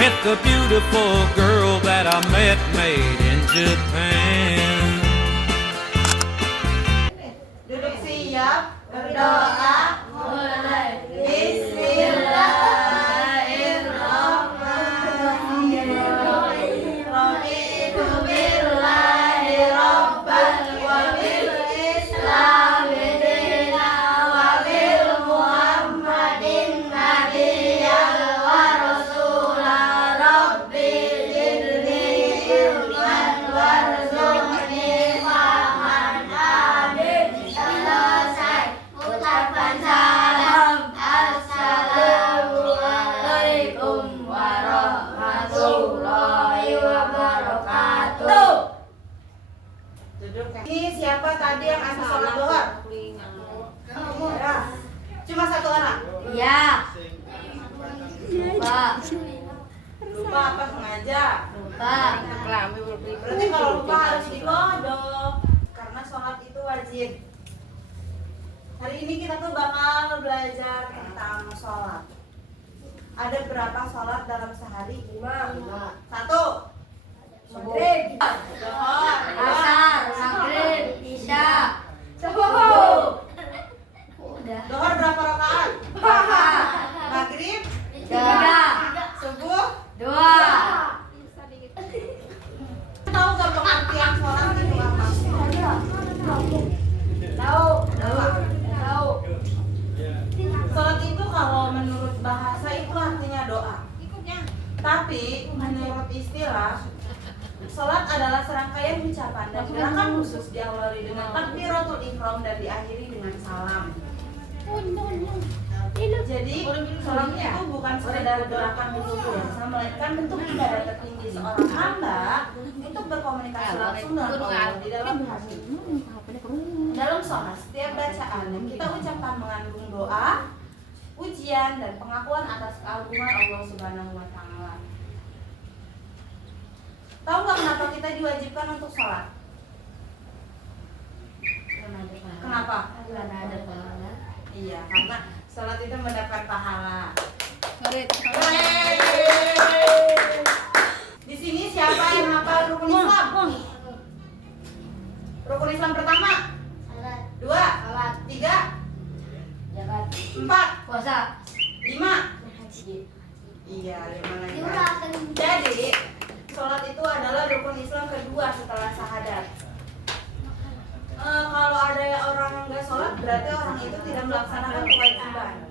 Met the beautiful girl that I met made in Japan. Duduk siap, berdoa, mulai. Bismillahirrahmanirrahim. Raditu billahi rabban wa bil islami dinan wa bil muhammadin nabiyyan wa rasulan. Rabbi zidni ilman warzuqni fahaman. Amin. Selesai ucapan salam. Assalamualaikum warahmatullahi wabarakatuh. Duduk. Ini siapa tadi yang asal sholat duha? Ya. Cuma satu orang? Iya. Lupa. Lupa apa sengaja? Lupa. Berarti kalau lupa harus dikodok karena sholat itu wajib. Hari ini kita tuh bakal belajar tentang sholat. Ada berapa sholat dalam sehari? 5. 1. Maghrib. Zuhur. Asar, maghrib, isya, subuh. Udah. Zuhur berapa rakaat? 4, Maghrib? 3, Subuh? 2. Tahu gak pengertian sholat itu apa? Tahu. Tahu. Sholat itu kalau menurut bahasa itu artinya doa. Tapi menurut istilah, sholat adalah serangkaian ucapan dan gerakan khusus diawali dengan takbiratul ihram dan diakhiri dengan salam. Jadi sholat itu bukan sekedar gerakan khusus biasa, melainkan bentuk ibadah tertinggi seorang hamba untuk berkomunikasi langsung dengan Allah di dalam hati. Dalam sholat, setiap bacaan yang kita ucapkan mengandung doa, ujian, dan pengakuan atas keagungan Allah Subhanahu wa Ta'ala. Tahu nggak kenapa kita diwajibkan untuk sholat? Kenapa? Karena ada pahala. Iya, karena sholat itu mendapat pahala. Sorry. Di sini siapa yang hafal rukun Islam? Rukun Islam pertama, Salat, 2, 3, zakat, 4, puasa, 5. haji. Iya, 5 lagi. Jadi, sholat itu adalah rukun Islam kedua setelah syahadat. Kalau ada orang yang nggak sholat, berarti orang itu tidak melaksanakan kewajiban.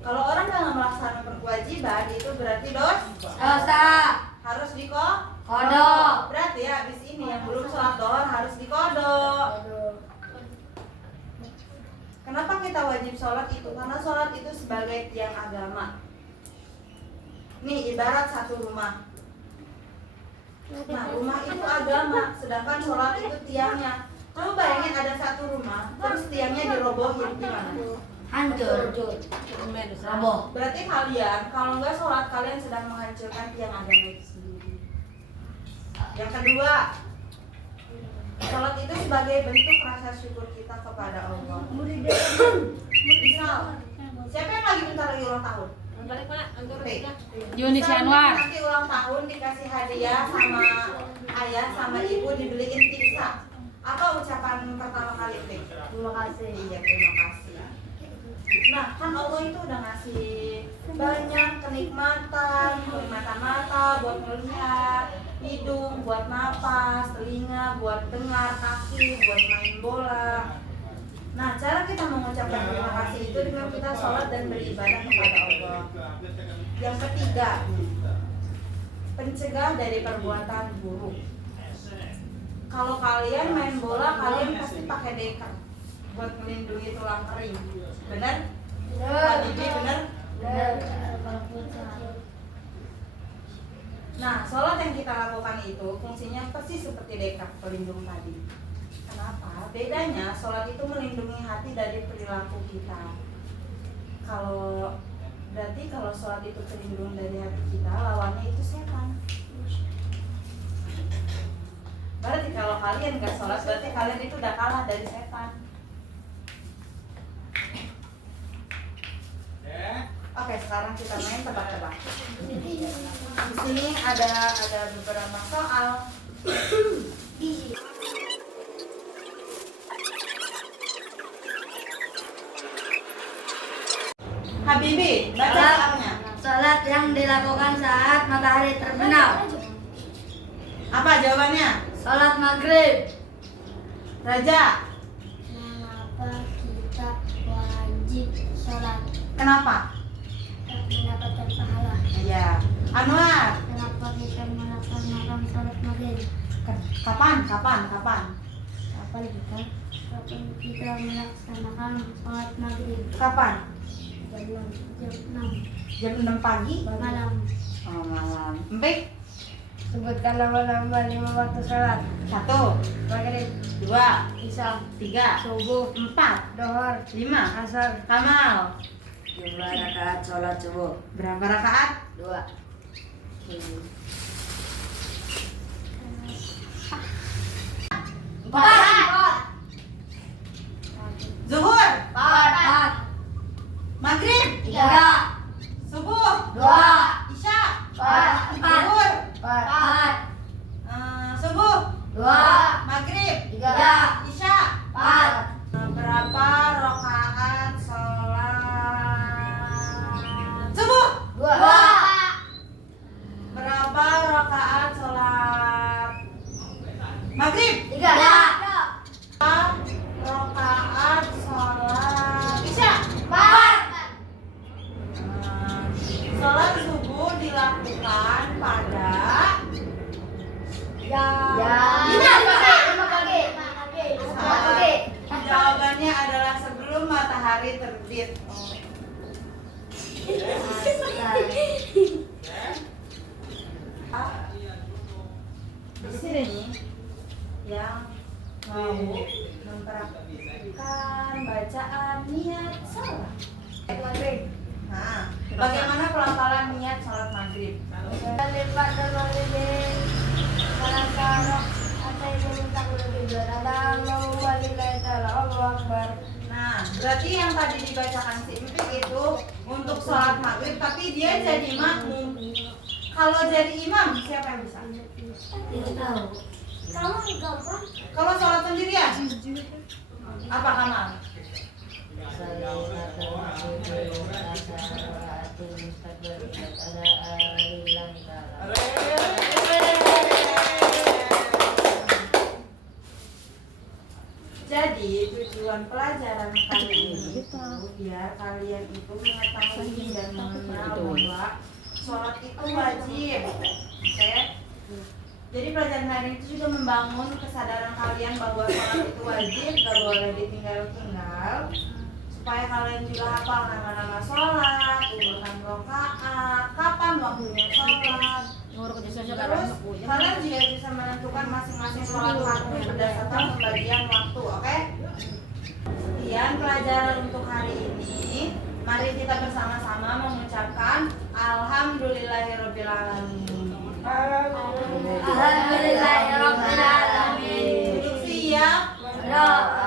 Kalau orang nggak melaksanakan kewajiban, itu berarti Dosa. harus Kodok. Berarti ya, habis ini yang belum sholat dohor harus dikodok. Kenapa kita wajib sholat itu? Karena sholat itu sebagai tiang agama. Nih, ibarat satu rumah. Nah, rumah itu agama, sedangkan sholat itu tiangnya. Coba bayangin ada satu rumah, terus tiangnya dirobohin, gimana? Hancur. Roboh. Berarti kalian, kalau nggak sholat, kalian sedang menghancurkan tiang agama itu sendiri. Yang kedua, sholat itu sebagai bentuk rasa syukur kita kepada Allah. Misal, siapa yang bentar lagi ulang tahun? Yuni Misal Anwar. nanti ulang tahun dikasih hadiah sama ayah sama ibu, dibeliin pizza. Apa ucapan pertama kali, Tik? Terima kasih. Iya, terima kasih. Nah, kan Allah itu udah ngasih banyak kenikmatan mata buat melihat, hidung buat napas, telinga buat dengar, kaki buat main bola. Nah, cara kita mengucapkan terima kasih itu dengan kita sholat dan beribadah kepada Allah. Yang ketiga, pencegah dari perbuatan buruk. Kalau kalian main bola, kalian pasti pakai dekat buat melindungi tulang kering. Benar? Pak Bibi, benar? Nah, sholat yang kita lakukan itu fungsinya persis seperti dekat pelindung tadi. Kenapa? Bedanya sholat itu melindungi hati dari perilaku kita. Berarti kalau sholat itu terlindung dari hati kita, lawannya itu setan. Berarti kalau kalian gak sholat, berarti kalian itu udah kalah dari setan. Oke, sekarang kita main tebak-tebak. Di sini ada beberapa soal. Habibi, baca soalnya. Salat yang dilakukan saat matahari terbenam. Apa jawabannya? Salat maghrib. Raja, Mengapa kita wajib sholat? kenapa? Mendapatkan pahala. Iya. Anwar, Kenapa kita melaksanakan sholat maghrib? kapan? Kapan kita melaksanakan sholat maghrib? Kapan? Jam 6 Jam 6 pagi? malam. Oh, malam. Empik? Sebutkan nama-nama 5 waktu salat. 1, Maghrib, 2, isya, 3, subuh, 4, dohor, 5. asar. Kamal, Jumlah rakaat salat subuh berapa rakaat? 2. Zuhur, 4. Maghrib, 3. Subuh, 2. Isya, 4. Zuhur, 4. Subuh, 2. Maghrib, 3. Isya. 4. Berapa rakaat sholat subuh? 2. Berapa rakaat sholat maghrib? 3. Berapa rakaat sholat isya? 4. Sholat subuh dilakukan pada jawabannya adalah sebelum matahari terbit. Di sini yang mau mempraktikkan bacaan niat sholat. Nah, bagaimana pelafalan niat sholat maghrib? Nah, berarti yang tadi dibacakan si Empik itu untuk sholat maghrib, tapi dia jadi makmum. Kalau jadi imam, siapa yang bisa? Kalau sholat sendirian, apa Kamal? Jadi tujuan pelajaran kali ini itu biar kalian itu mengetahui dan mengenal bahwa sholat itu wajib. Oke? Jadi pelajaran hari ini itu juga membangun kesadaran kalian bahwa sholat itu wajib, gak boleh ditinggal-tinggal, supaya kalian juga hafal nama-nama sholat, urutan rakaat, kapan waktunya sholat. Terus kalian juga bisa menentukan masing-masing sholat waktu berdasarkan pembagian waktu, oke? Sekian pelajaran untuk hari ini. Mari kita bersama-sama mengucapkan Alhamdulillahirobbilalamin. Alhamdulillahirabbil alamin. Duduk siap. Doa.